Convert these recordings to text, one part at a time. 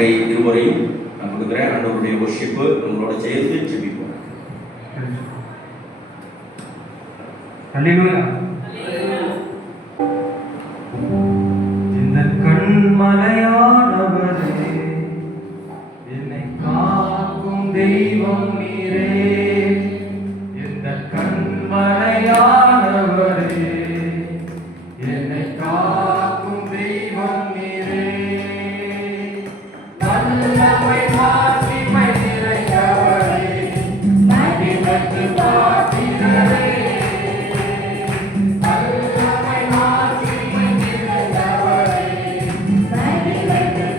தங்கை இருவரையும் நான் கொடுக்குறேன். ஆண்டவருடைய வொர்ஷிப்பு உங்களோட சேர்ந்து ஜெபிப்போம். அல்லேலூயா. இந்த கண்மலையானவரே, என்னை காக்கும் தெய்வம் நீரே. இந்த கண்மலையானவரே, என்னை காக்கும் தெய்வம் நீரே. நல்லவை மாட்சிமை நிறைந்தவரே, மகிமைக்கு பாத்திரரே. நல்லவை மாட்சிமை நிறைந்தவரே, மகிமைக்கு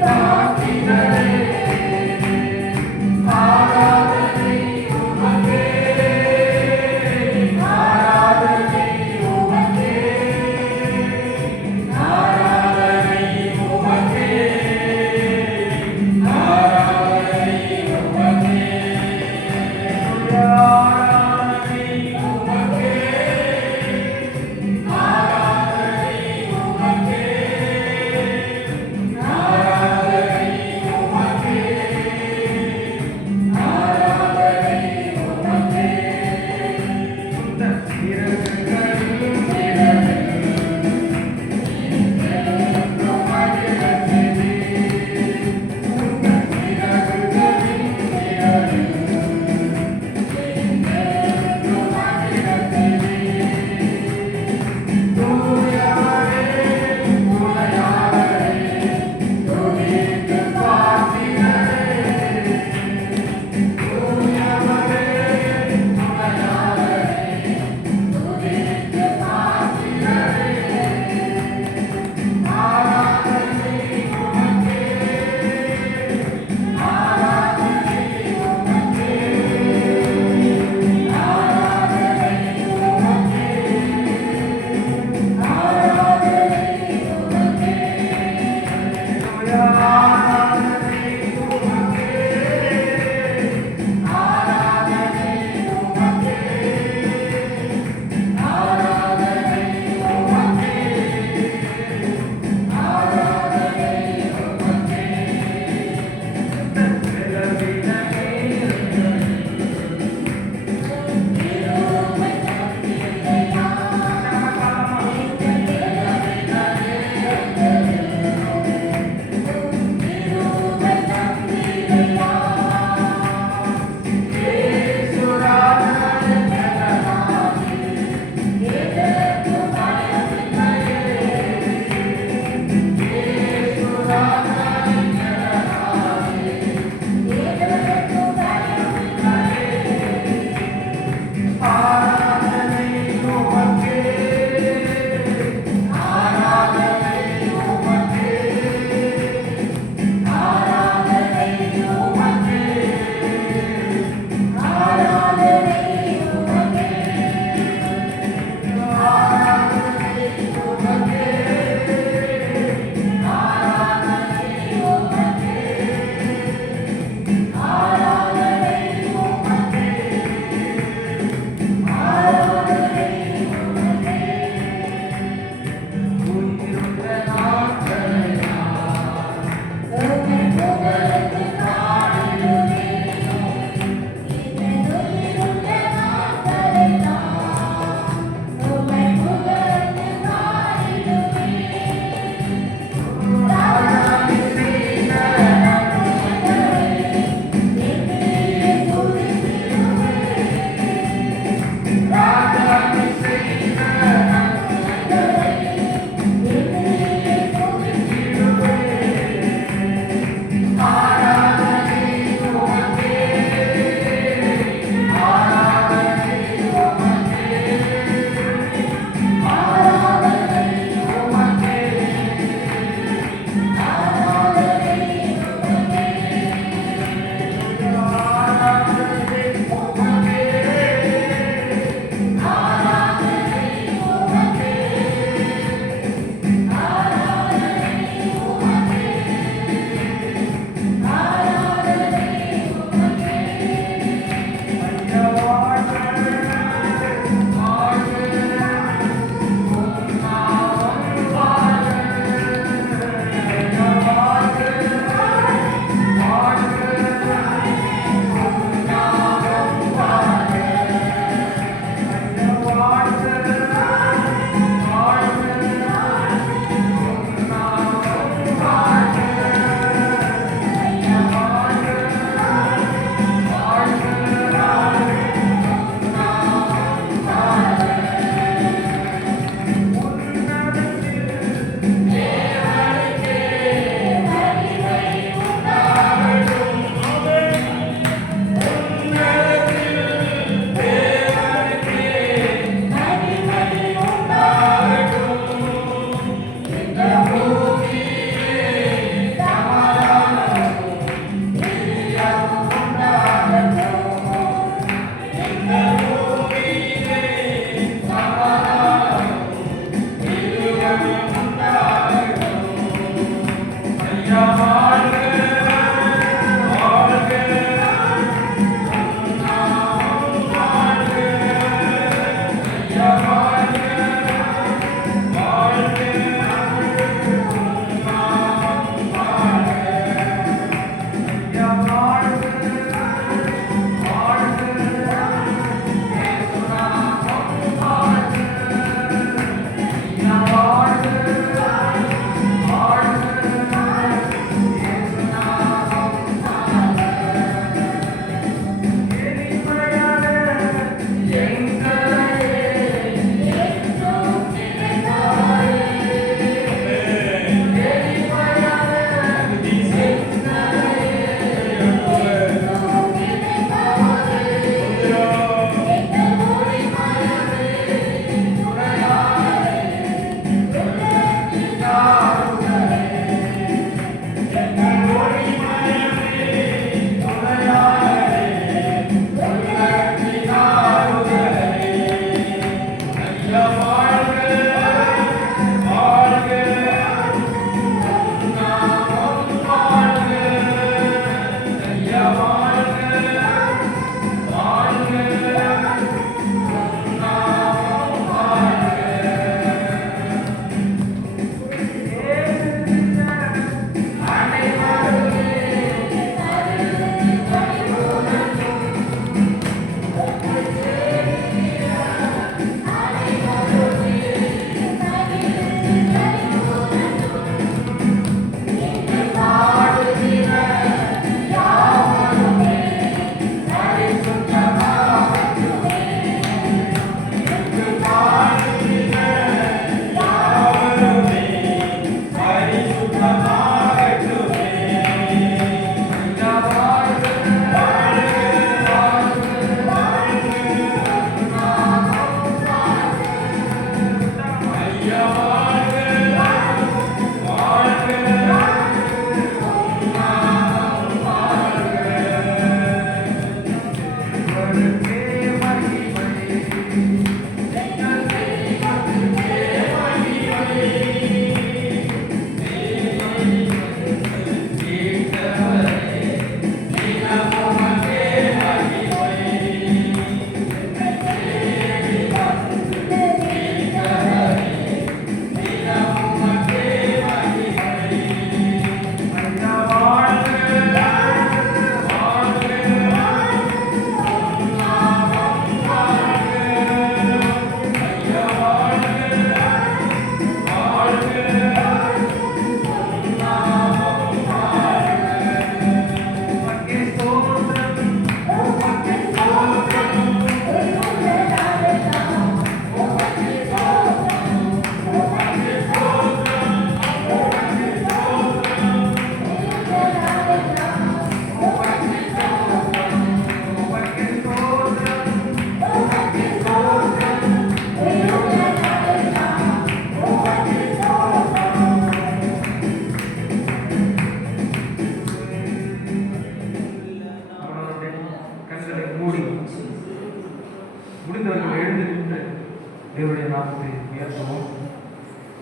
தேவனுடைய நாமத்தை உயர்த்துவோம்.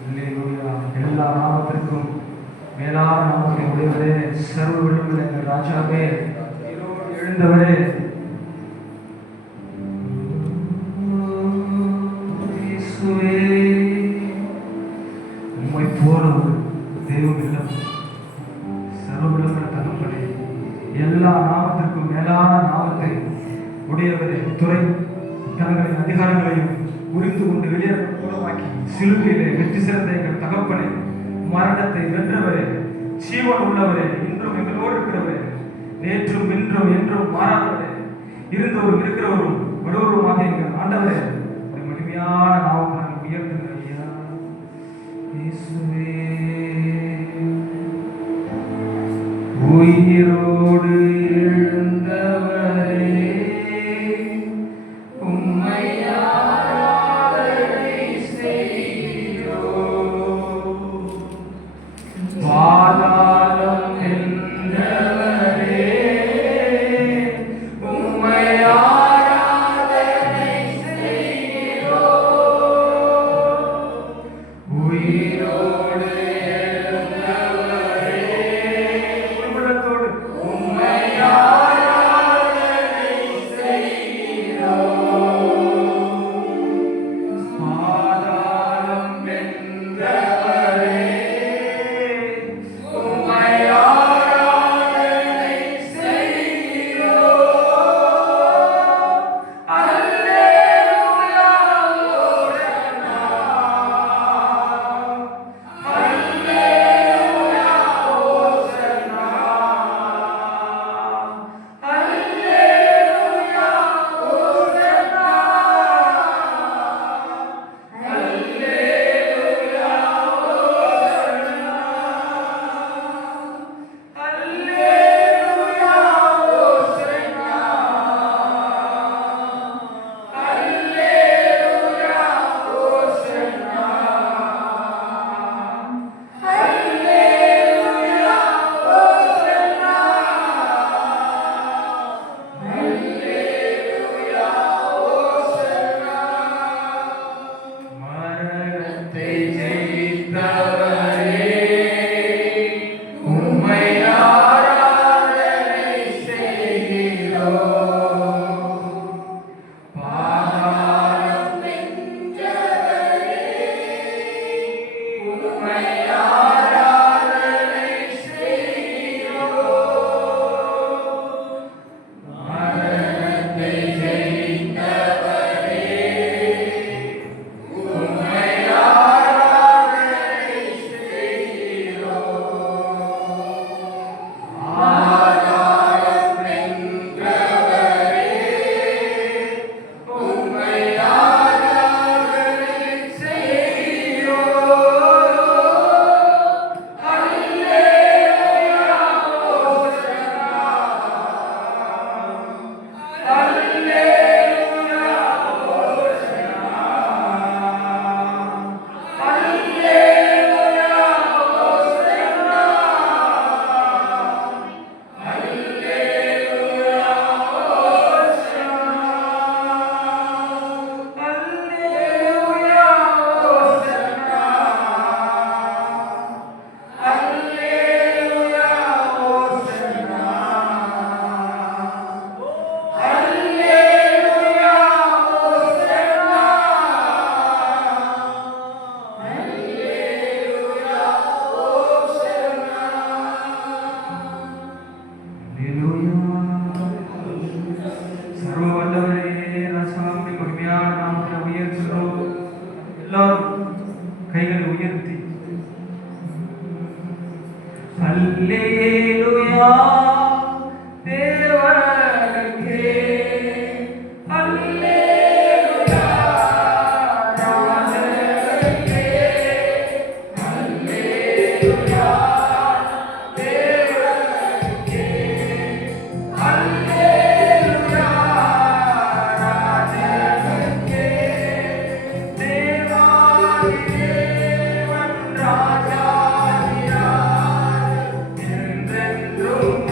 அல்லேலூயா. எல்லா நாமத்திற்கும் மேலான நாமத்தை உடையவரே, சர்வ வல்லமையுள்ள எங்கள் ராஜாவே, உயிரோடு எழுந்தவரே, இயேசுவே, உம்மை போல ஒரு தெய்வம் இல்லை. சர்வ வல்லமையுள்ள தகப்பனே, எல்லா நாமத்திற்கும் மேலான நாமத்தை உடையவரே, துறை தங்களின் அதிகாரங்களையும் புரிந்து கொண்டு வெளியேற மூலமாக்கி சிலுவையிலே வெற்றி சிறந்த எங்கள் தகப்பனே, மரணத்தை வென்றவரே, ஜீவன் உள்ளவரே, இன்றும் எங்களோடு இருக்கிறவரே, நேற்றும் இன்றும் என்றும் மாறாதவரே, இருந்தவரும் இருக்கிறவரும் வடுவருமாக எங்கள் ஆண்டவரே, ஒரு மகிமையான நாமத்தை நாங்கள் உயர்த்துங்க ஐயா. இயேசுவே, உயிரோடு எழுந்தவரே, உம்மை ஆராதனை செய்கிறோம். பாதாளம் வென்றவரே, உம்மை ஆராதனை செய்கிறோம். உயிரோடு எழுந்தவரே, உள்ளத்தோடு உம்மை ஆராதனை செய்கிறோம். பாதாளம் வென்றவரே, உம்மை ஆராதனை செய்கிறோம். அல்லேலூயா, ஹோசன்னா. அல்லேலூயா, ஹோசன்னா. அல்லேலூயா, ஹோசன்னா. அல்லேலூயா, ஹோசன்னா. அல்லேலூயா, ஹோசன்னா. அல்லேலூயா, ஹோசன்னா. அல்லேலூயா, ஹோசன்னா. அல்லேலூயா, ஹோசன்னா. மரணத்தை ஜெயித்தவரே, உம்மை ஆராதனை செய்கிறோம். பாதாளம் வென்றவரே, உம்மை ஆராதனை செய்கிறோம். மரணத்தை ஜெயித்தவரே, உம்மை ஆராதனை செய்கிறோம். பாதாளம் வென்றவரே, உம்மை ஆராதனை செய்கிறோம். அல்லேலூயா, ஹோசன்னா. அல்லேலூயா, ஹோசன்னா. அல்லேலூயா, ஹோசன்னா. அல்லேலூயா, ஹோசன்னா. அல்லேலூயா, ஹோசன்னா. அல்லேலூயா, ஹோசன்னா. அல்லேலூயா, ஹோசன்னா. அல்லேலூயா, ஹோசன்னா. அல்லேலூயா. சர்வ வல்லவரே, ராசாவுடைய மகிமையான நாமத்தை உயர்த்துகிறோம். எல்லாரும் கைகளை உயர்த்தி அல்லேலூயா தேவனுக்கே, அல்லேலூயா ராஜனுக்கே, அல்லேலூயா தேவனுக்கே, அல்லேலூயா ராஜனுக்கே. தேவாதி தேவன் ராஜாதி ராஜன் என்றென்றும்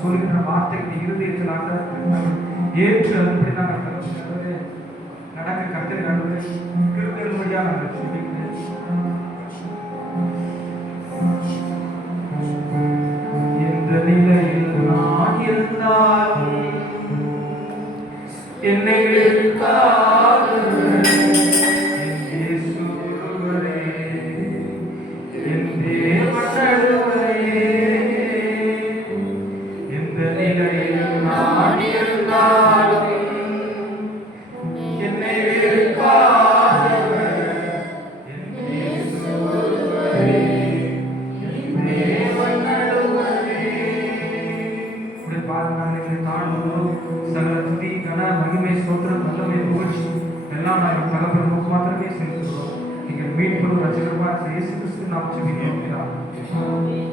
சொல்கிற வார்த்தைகளை இருதயத்தில் ஏற்று அதுபடி நாங்கள் தகப்பனே நடக்க கட்டளை நடந்து கிருபையாக நாங்கள் சொல்லிக்கிறேன். எந்த நிலையில் நான் இருந்தாலும் என்னை மீட்பு ரட்சகருமாகிய இயேசு கிறிஸ்து நாம் ஜெபிக்கிறோம்.